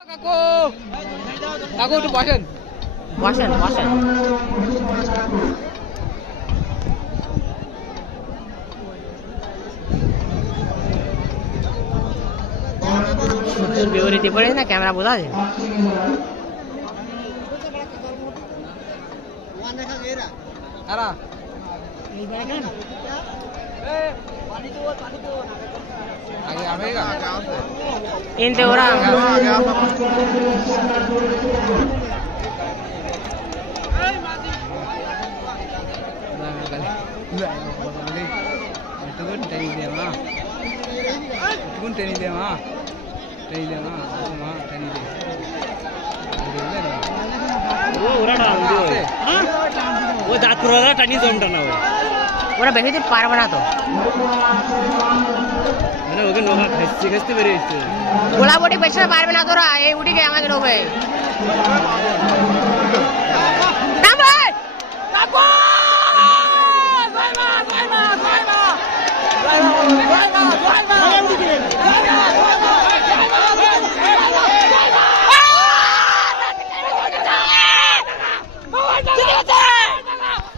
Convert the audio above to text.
কাকু কাকু একটু বসেন বসেন বসেন। সূর্যের বিপরীতে পড়ে না ক্যামেরা বোঝা যায়। কারা আগে আবেগা ইনতে ওরা ওরা বেশি দিন পারবে না তো, গোলা বটি বেশি পারবে না তোরা, এই উঠিকে আমাদের হবে।